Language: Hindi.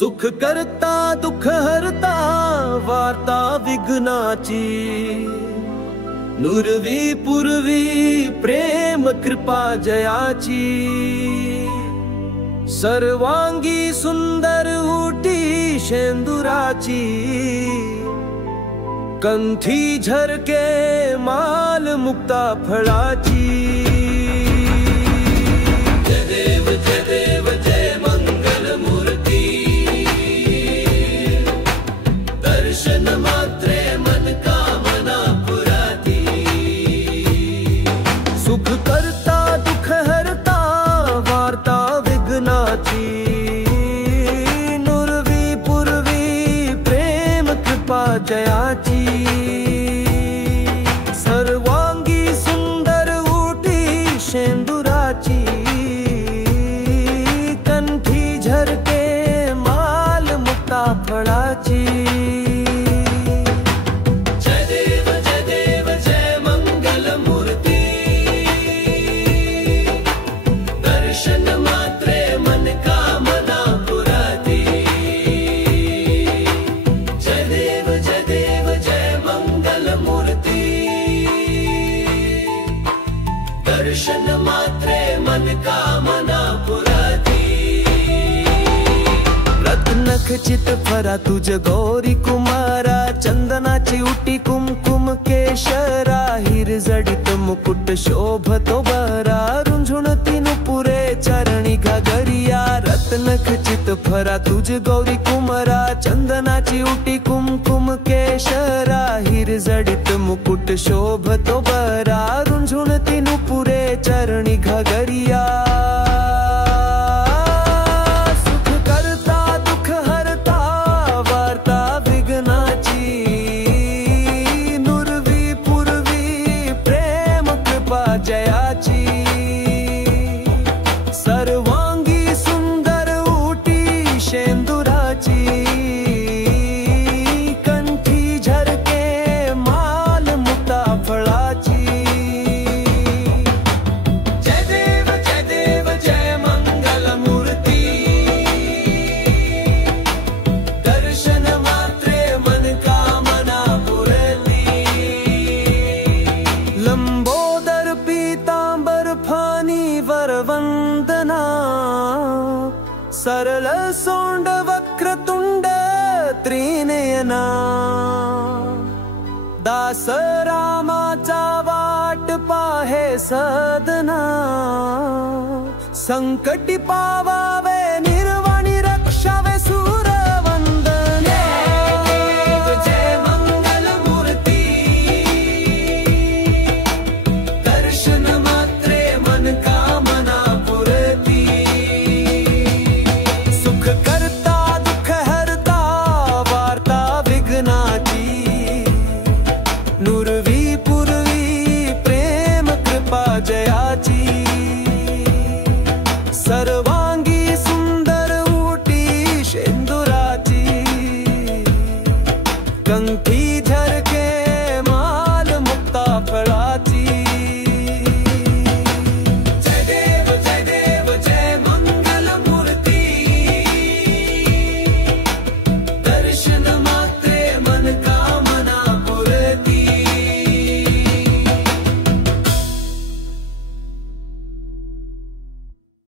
सुख करता दुख हरता वार्ता विघ्नाची, नुरवी पूर्वी प्रेम कृपा जयाची। सर्वांगी सुंदर उटी शेंदुराची, कंठी झरके माल मुक्ता फळाची। जय देव जय मंगल मूर्ती, दर्शन मात्रे मन कामना पुराती। सुख करता दुख हरता वार्ता विघ्नाची, नुरवी पूर्वी प्रेम कृपा जयाची। सर्वांगी सुंदर उटी शेंदुराची, कंठी झरके माल मुक्ता फळाची। दर्शन मात्रे मन कामना पुराती। रत्न खचित फरा तुझ गौरी कुमारा, चंदनाची उटी कुमकुम केशरा। हिर जडित मुकुट शोभतो बरा, रुंझुण तीनु पुरे चरणी घागरिया। रत्न खचित फरा तुझ गौरी कुमारा, चंदनाची उटी कुमकुम केशरा। हिर जडित मुकुट शोभतो बरा, रुंझुण तीनु पुरे चरणी घागरिया। सुख करता दुख हरता वार्ता विघ्नाची, नुरवी पूर्वी प्रेम कृपा जयाची। सर्वांगी सुंदर उटी शेंदुराची, कंठी झरके माल मुक्ता फळाची। लंबोदर पीतांबर फानी वरवंदना, सरल सोंड वक्रतुंड त्रिनयना। दास रामाचा वाट पाहे सदना, संकटी पावावे